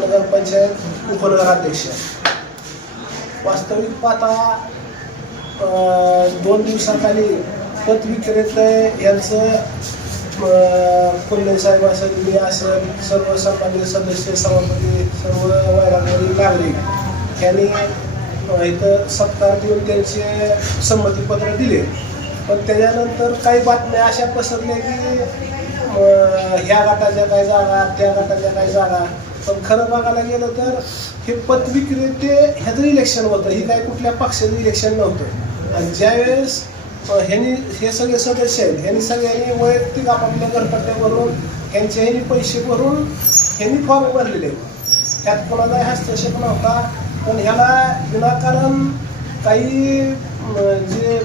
नगरपंचायत उपनगराध्यक्ष. वास्तविक पाहता अं, दोन दिवसाखाली पत विक्रेते यांचं अं, कोल्हे साहेब असेल मी असेल सर्व सामान्य सदस्य सभापती सर्व वैरागवरील नागरिक यांनी इथं सत्कार देऊन त्यांचे संमतीपत्र दिले. पण त्याच्यानंतर काही बातम्या अशा पसरल्या की ह्या गटाच्या काही जागा त्या गटाच्या काही जागा. पण खरं बघायला गेलं तर हे पदविक्रेते ह्याचं इलेक्शन होतं. ही काही कुठल्या पक्षाचं इलेक्शन नव्हतं. आणि ज्यावेळेस ह्यांनी हे सगळे सदस्य आहेत ह्यांनी सगळ्यांनी वैयक्तिक आपापल्या घरपट्ट्या भरून ह्यांच्या ह्यांनी पैसे भरून ह्यांनी फॉर्म भरलेले आहेत. त्यात कोणाचाही हस्तक्षेप नव्हता. पण ह्याला विनाकारण काही जे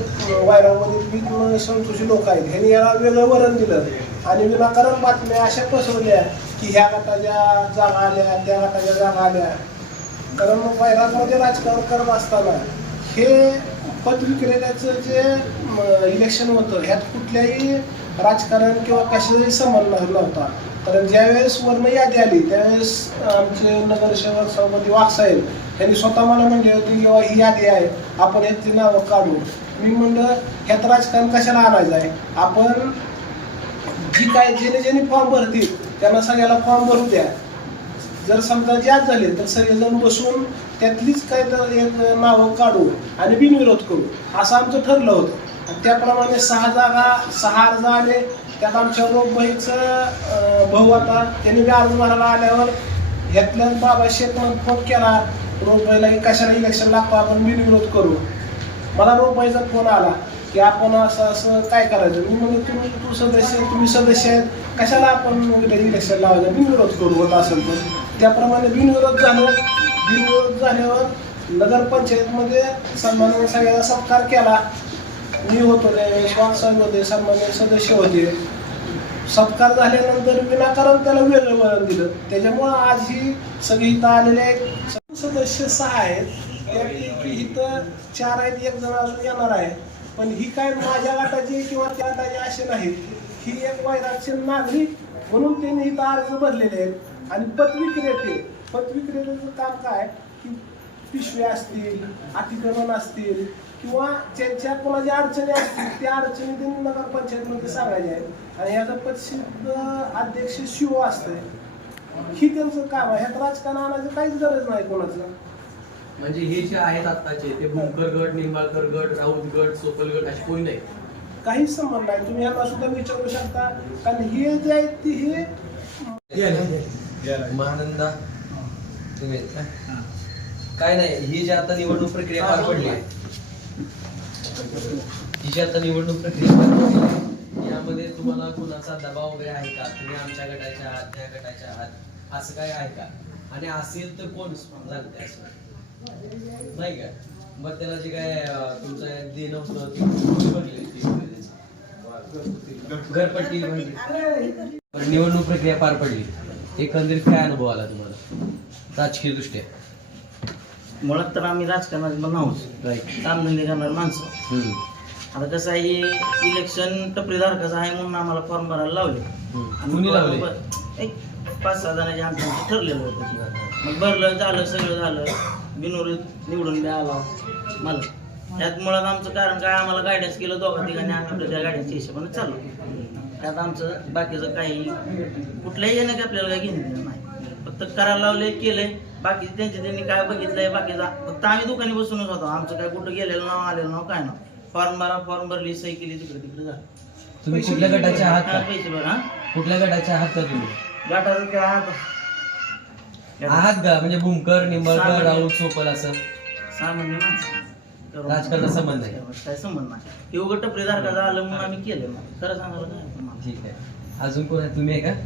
वायरामध्ये बिन संतोषी लोक आहेत ह्यांनी याला वेगळं वरण दिलं. आणि विनाकारण बातम्या अशा पसरवल्या की ह्या गटाच्या जागा आल्या त्या गटाच्या जागा आल्या. कारण मग वायरामध्ये राजकारण करत असताना हे पद विक्रेत्याचं जे इलेक्शन होतं ह्यात कुठल्याही राजकारण किंवा कशाचाही संबंध नव्हता. कारण ज्यावेळेस वर्ण यादी आली त्यावेळेस आमचे नगरसेवक सभापती वाघसाहेब यांनी स्वतः मला म्हणले होते की बाबा ही यादी आहे आपण ह्याची नावं काढू. मी म्हणलं ह्यात राजकारण कशाला आणायचं आहे? आपण जी काय जेणे जेणे फॉर्म भरतील त्यांना सगळ्याला फॉर्म भरू द्या. जर समजा जात झाले तर सगळेजण बसून त्यातलीच काय तर एक नावं काढू आणि बिनविरोध करू. असं आमचं ठरलं होतं. आणि त्याप्रमाणे सहा जागा सहा अर्ज आले. त्यात आमच्या रोगबाईचं भाऊ आता त्यांनी बी अर्ज भरायला आल्यावर ह्यातल्या बाबा शेतनं फोन केला रोगबाईला कशाला इलेक्शन लागतो आपण बिनविरोध करू. मला रोगबाईचा फोन आला. की आपण असं असं काय करायचं? मी म्हणजे तुम्ही तू सदस्य तुम्ही सदस्य आहेत. कशाला आपण म्हणजे इलेक्शन लावायचं? बिनविरोध करू होत असेल तर. त्याप्रमाणे बिनविरोध झालं. बिनविरोध झाल्यावर नगरपंचायतमध्ये सन्मान्य सगळ्याचा सत्कार केला. मी होतो त्यावेळेस साहेब होते सन्मान्य सदस्य होते. सत्कार झाल्यानंतर विनाकारण त्याला वेगळं वळण दिलं. त्याच्यामुळं आज ही सगळी इथं आलेले सदस्य सहा आहेत. त्यापैकी इथं चार आहेत एक जण अजून येणार आहे. पण ही काय माझ्या गटाची किंवा त्या गटाची असे नाहीत. ही एक वैरागचे नागरिक म्हणून त्यांनी इथं अर्ज भरलेले आहेत. आणि पतविक्रेते पतविक्रेत्याचं काम काय? की पिशव्या असतील अतिक्रमण असतील किंवा ज्यांच्या कोणाच्या अडचणी असतील त्या अडचणी त्यांनी नगरपंचायतमध्ये सांगायच्या आहेत. आणि याचा प्रसिद्ध अध्यक्ष शिव असतंय. ही त्यांचं काम आहे. ह्यात राजकारण आणायचं काहीच गरज नाही कोणाचं. म्हणजे हे जे आहेत आत्ताचे ते भूमकर गट निंबाळकर गट राऊत गट सोपल गट असे कोणी नाही. काहीच संबंध नाही. तुम्ही यांना सुद्धा विचारू शकता. कारण हे जे आहेत ती हे महानंदा. तुम्ही आहेत का? काय नाही ही जी आता निवडणूक प्रक्रिया पार पडली आहे ही जी आता निवडणूक प्रक्रिया पार पडली आहे, यामध्ये तुम्हाला कुणाचा दबाव वगैरे आहे का? तुम्ही आमच्या गटाच्या आहात त्या गटाच्या आहात असं काय आहे का? आणि असेल तर कोण? असं. नाही का? मग त्याला जे काय तुमचं देणं होतं ते भरले? घरपट्टी भरली निवडणूक प्रक्रिया पार पडली. एकंदरीत काय अनुभव आला तुम्हाला? राजकीय दृष्ट्या. मुळात तर आम्ही राजकारणात राईट. कामधंदे करणार माणसं. आता कसं आहे इलेक्शन टपरीधारकाचं आहे म्हणून आम्हाला फॉर्म भरायला लावले. लावले? पाच सहा जणांचे आमचं आमचं ठरलेलं होतं मग भरलं झालं सगळं झालं. बिनविरोध निवडून बी आला. मला. त्यात मुळात आमचं कारण काय? आम्हाला गायडन्स केलं दोघा ठिकाणी आम्ही आपल्या त्या गाड्यांच्या हिशोबाने चाललो. त्यात आमचं बाकीचं काही कुठल्याही येणं की आपल्याला काही घेणं नाही. फक्त करायला लावले केले बाकी त्यांचे त्यांनी काय बघितलंय बाकीचा फक्त आम्ही दुकानी बसूनच होतो. आमचं काय कुठं गेलेलं नाव आलेलं नाव काय नाव? फॉर्म भरा फॉर्म भरली सही केली तिकडे तिकडे झालं तुम्ही कुठल्या गटाचे आहात पैसे भरा. कुठल्या गटाचे आहात का तुम्ही? काय आहात? का? म्हणजे भूमकर निंबाळकर राऊत सोपल असं? सामान्य माणसं राजकारणाचा संबंध आहे. काय संबंध नाही. हे उघड टपरीधारकाचं आलं म्हणून आम्ही केलं. मग खरं सांगायला काय? ठीक आहे. अजून कोण आहे? तुम्ही आहे का?